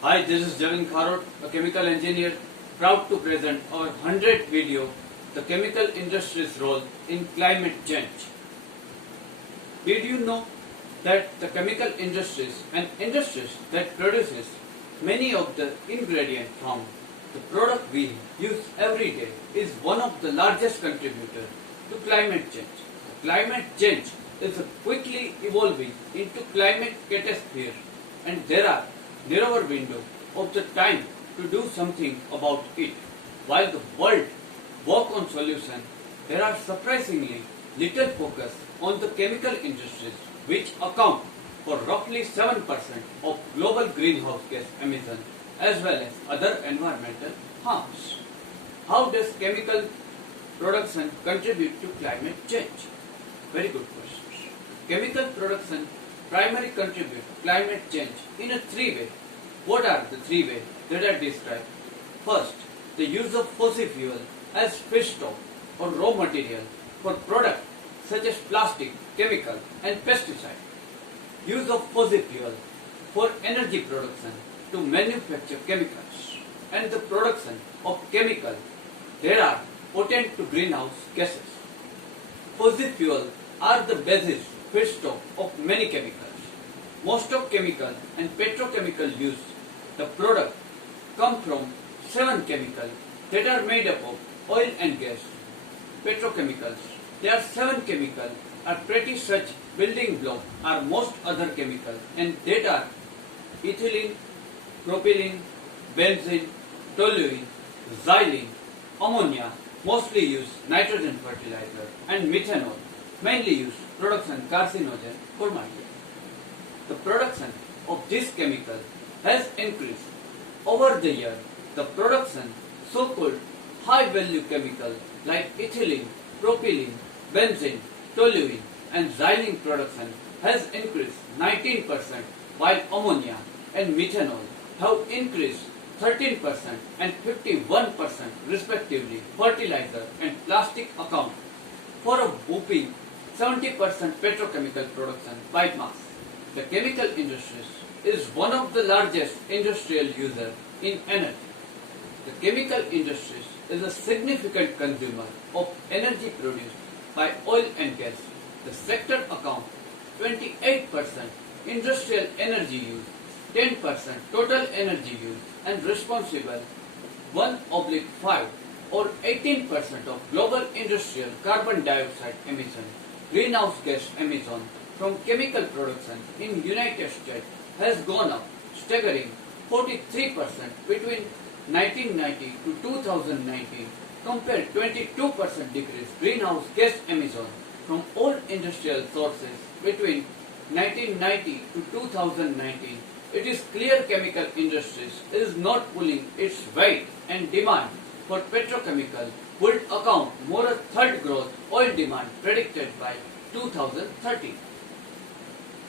Hi, this is Javin Kharot, a chemical engineer, proud to present our 100th video, The Chemical Industry's Role in Climate Change. Did you know that the chemical industries and industries that produces many of the ingredients from the product we use every day is one of the largest contributors to climate change. Climate change is quickly evolving into climate catastrophe, and there are narrower window of the time to do something about it. While the world work on solution, there are surprisingly little focus on the chemical industries, which account for roughly 7% of global greenhouse gas emissions as well as other environmental harms. How does chemical production contribute to climate change? Very good question. Chemical production primarily contribute to climate change in a three ways. What are the three ways that are described? First, the use of fossil fuel as feedstock or raw material for products such as plastic, chemical and pesticide. Use of fossil fuel for energy production to manufacture chemicals, and the production of chemicals that are potent to greenhouse gases. Fossil fuel are the basis feedstock of many chemicals. Most of chemical and petrochemical use, the product come from 7 chemicals that are made up of oil and gas. Petrochemicals, there are 7 chemicals are pretty such building block are most other chemicals, and that are ethylene, propylene, benzene, toluene, xylene, ammonia, mostly use nitrogen fertilizer, and methanol, mainly used production carcinogen formaldehyde. The production of this chemical has increased over the year. The production so-called high-value chemical like ethylene, propylene, benzene, toluene, and xylene production has increased 19%, while ammonia and methanol have increased 13% and 51% respectively. Fertilizer and plastic account for a whopping 70% petrochemical production by mass. The chemical industry is one of the largest industrial users in energy. The chemical industry is a significant consumer of energy produced by oil and gas. The sector accounts 28% industrial energy use, 10% total energy use, and responsible 1/5 or 18% of global industrial carbon dioxide emissions. Greenhouse gas emission from chemical production in United States has gone up staggering 43% between 1990 to 2019, compared 22% decrease greenhouse gas emission from all industrial sources between 1990 to 2019. It is clear chemical industries is not pulling its weight, and demand for petrochemical would account more a third growth oil demand predicted by 2030.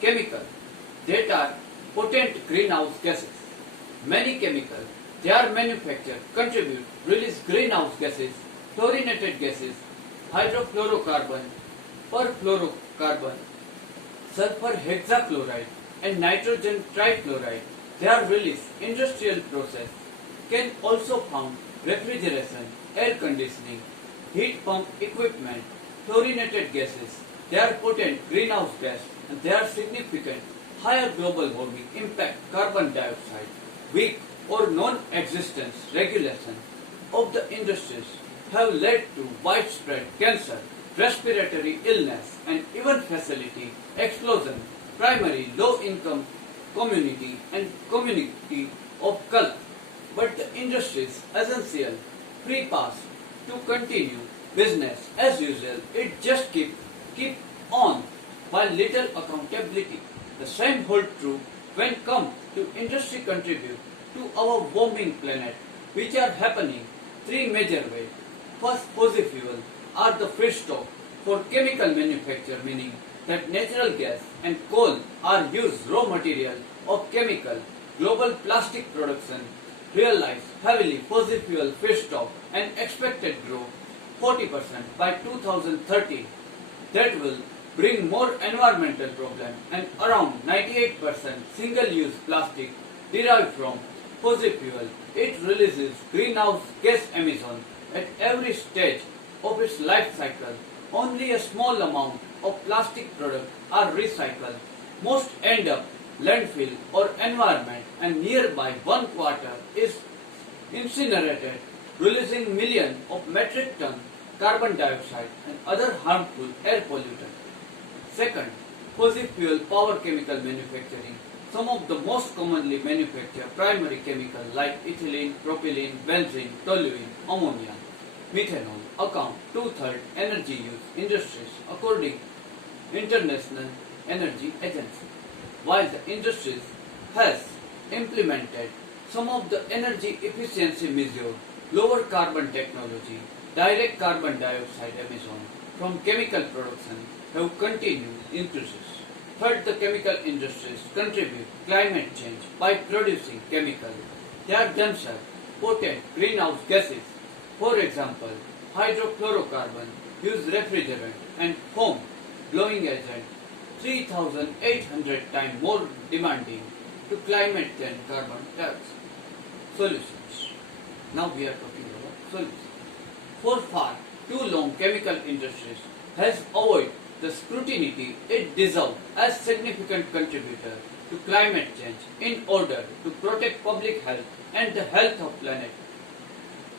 Chemical that are potent greenhouse gases. Many chemicals they are manufactured contribute release greenhouse gases, fluorinated gases, hydrofluorocarbon, perfluorocarbon, sulfur hexachloride, and nitrogen trifluoride. They are released industrial process can also found refrigeration, air conditioning, heat pump equipment, fluorinated gases. They are potent greenhouse gas, and they are significant higher global warming impact. Carbon dioxide, weak or non-existence regulation of the industries have led to widespread cancer, respiratory illness, and even facility explosion. Primary low-income community and community of color. But the industry's essential free pass to continue business as usual. It just keep on while little accountability. The same hold true when come to industry contribute to our warming planet, which are happening three major ways. First, fossil fuel are the feedstock for chemical manufacture, meaning that natural gas and coal are used raw material of chemical. Global plastic production realize heavily fossil fuel feedstock and expected grow 40% by 2030. That will bring more environmental problems, and around 98% single-use plastic derived from fossil fuel, it releases greenhouse gas emission at every stage of its life cycle. Only a small amount of plastic products are recycled. Most end up landfill or environment, and nearby one quarter is incinerated, releasing millions of metric tons carbon dioxide and other harmful air pollutants. Second, fossil fuel power chemical manufacturing. Some of the most commonly manufactured primary chemicals like ethylene, propylene, benzene, toluene, ammonia, methanol account two-thirds energy use industries according International Energy Agency. While the industries has implemented some of the energy efficiency measures, lower carbon technology, direct carbon dioxide emission from chemical production have continued increases. Third, the chemical industries contribute climate change by producing chemicals. They are themselves potent greenhouse gases. For example, hydrofluorocarbon use refrigerant and foam blowing agent 3,800 times more demanding to climate than carbon dioxide. Solutions. Now we are talking about solutions. For far too long, chemical industries has avoided the scrutiny it deserves as significant contributor to climate change in order to protect public health and the health of planet.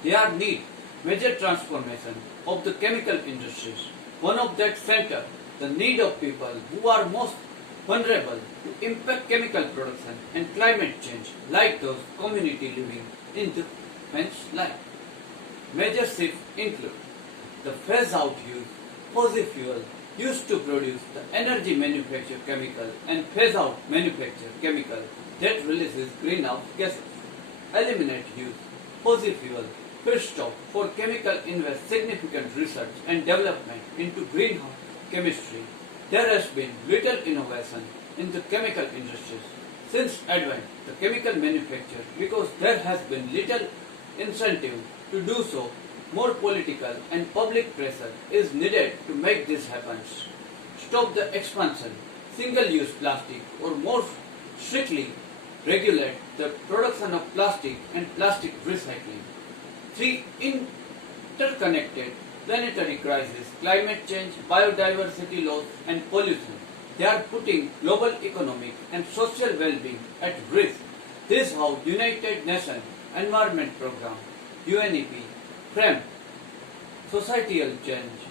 There need major transformation of the chemical industries. One of that center the need of people who are most vulnerable to impact chemical production and climate change, like those community living in the fence line. Major shifts include the phase out use fossil fuel used to produce the energy manufactured chemical and phase out manufactured chemical that releases greenhouse gases. Eliminate use fossil fuel feedstock for chemical invest significant research and development into greenhouse chemistry. There has been little innovation in the chemical industries since advent the chemical manufacture because there has been little incentive to do so. More political and public pressure is needed to make this happen. Stop the expansion single-use plastic or more strictly regulate the production of plastic and plastic recycling. 3. Interconnected planetary crisis, climate change, biodiversity loss and pollution. They are putting global economic and social well-being at risk. This is how United Nations Environment Programme UNEP framed societal change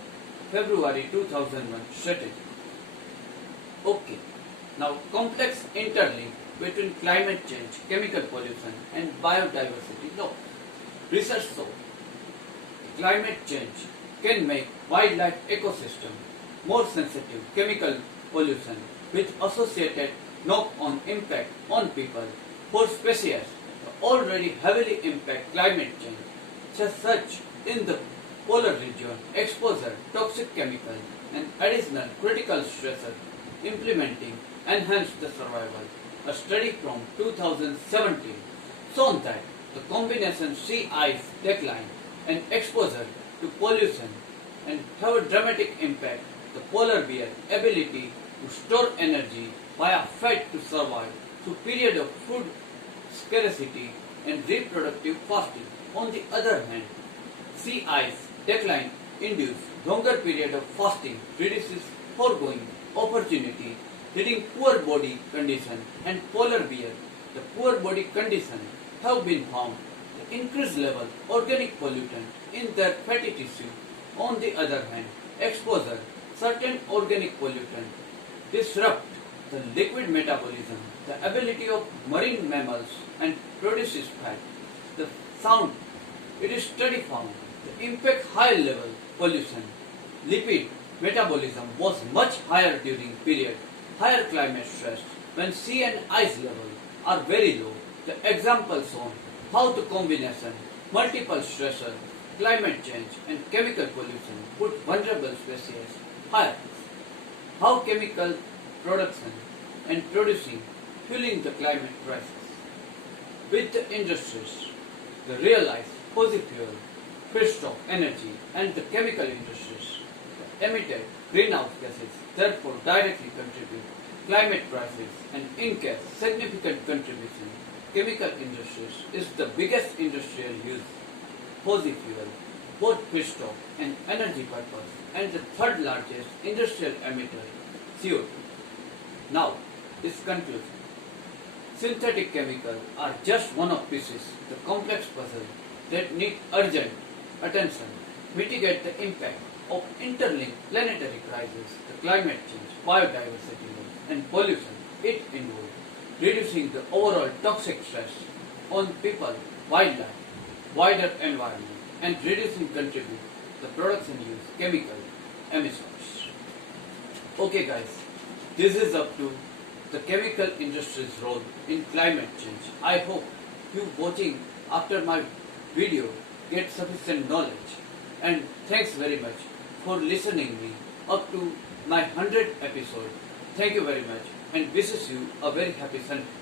February 2001 strategy. Okay, now complex interlink between climate change, chemical pollution and biodiversity loss. Research shows climate change can make wildlife ecosystem more sensitive chemical pollution with associated knock-on impact on people. For species already heavily impact climate change, such in the polar region, exposure, toxic chemicals and additional critical stressors implementing enhance the survival. A study from 2017 shown that the combination sea ice decline and exposure to pollution and have a dramatic impact the polar bear ability to store energy via fat to survive through period of food scarcity and reproductive fasting. On the other hand, sea ice decline induces longer period of fasting reduces foregoing opportunity leading poor body condition and polar bear. The poor body condition have been found to increase level organic pollutant in their fatty tissue. On the other hand, exposure certain organic pollutant disrupt the liquid metabolism, the ability of marine mammals and produces fat. The sound it is study found the impact high level pollution lipid metabolism was much higher during period higher climate stress when sea and ice level are very low. The example shown how the combination multiple stressors, climate change and chemical pollution put vulnerable species higher. How chemical production and producing fueling the climate crisis. With the industries, the realized fossil fuel, feedstock energy and the chemical industries emitted greenhouse gases therefore directly contribute climate crisis and in case significant contribution chemical industries is the biggest industrial use fossil fuel, both feedstock and energy purpose, and the third largest industrial emitter, CO2. Now, its conclusion. Synthetic chemicals are just one of pieces, the complex puzzle that need urgent attention, mitigate the impact of interlinked planetary crises, the climate change, biodiversity loss, and pollution it involves, reducing the overall toxic stress on people, wildlife, wider environment, and reducing contribute the production use chemical emissions. Okay guys, this is up to the chemical industry's role in climate change. I hope you watching after my video get sufficient knowledge, and thanks very much for listening me up to my 100th episode. Thank you very much and wishes you a very happy Sunday.